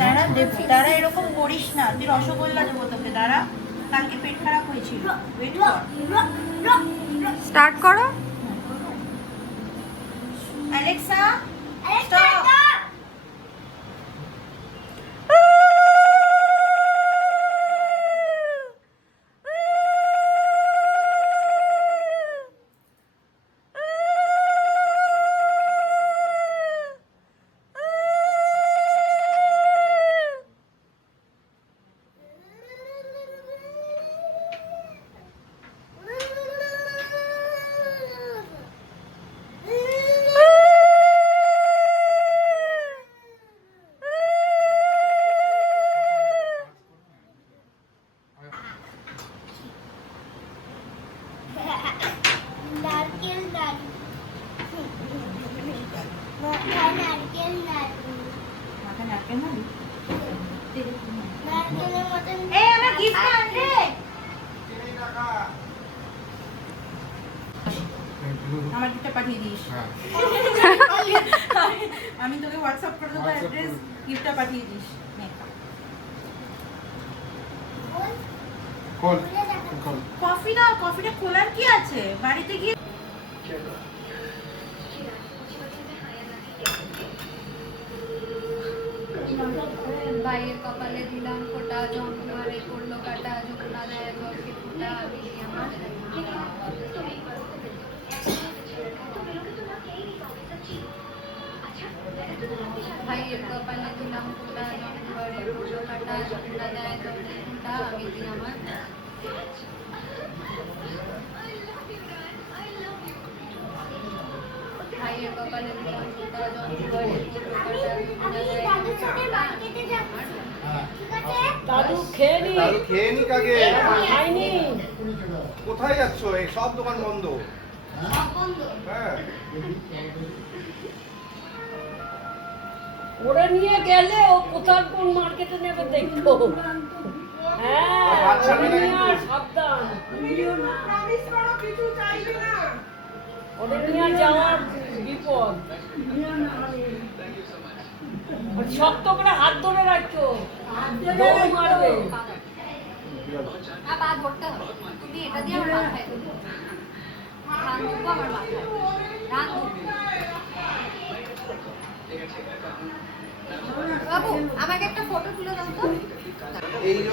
দাঁড়া দেবো, দাঁড়া, এরকম করিস না, তুই রসগোল্লা দেবো তোকে, দাঁড়া। কালকে পেট খারাপ হয়েছিল, ওয়েট কর। স্টার্ট করো। Alexa stop. নারকেল নাড়ু, নারকেল নাড়ু, মাথা নারকেল নাড়ু। নারকেলের মতন। এই আমার গিফট আনবে। আমার গিফটটা পাঠিয়ে দিস। আমি তোকে হোয়াটসঅ্যাপ করে দেবো অ্যাড্রেস, গিফটটা পাঠিয়ে দিস। নে। কফি না, কফিটা খোলার কি আছে, বাড়িতে গিয়ে। ভাইয়ের কপালে দিলাম ফোঁটা, জঙ্গলে করলো কাটা, যমুনা দেয় বরকে ফোঁটা, আমি আমার ভাইয়ের কপালে দিলাম ফোঁটা, জঙ্গলে করলো কাটা, যমুনা দেয় বরকে ফোঁটা, আমি আমার ভাইয়ের কপালে দিলাম ফোঁটা, জঙ্গলে করলো কাটা, যমুনা দেয় দাদুর সাথে মার্কেটে যাবো, ঠিক আছে? দাদু খেয়ে নি। দাদু খেয়ে নি কাগে। খাইনি। কোথায় যাচ্ছ? এই সব দোকান বন্ধ। হ্যাঁ। ওরে নিয়ে গেলে ও কোথায় কোন মার্কেটে নেবে দেখতো। হ্যাঁ, ওরে নিয়ে আর সাবধান। ওদের নিয়ে যাওয়ার বিপদ। শক্ত করে হাত ধরে রাখছো, দৌড় মারবে। পা ধরতে হবে, তুমি এটা দিয়ে আমার মাথায় দেবো, রান দেবো আমার মাথায়, রান দেবো। বাবু আমাকে একটা ফটো তুলে দাও তো। এই যে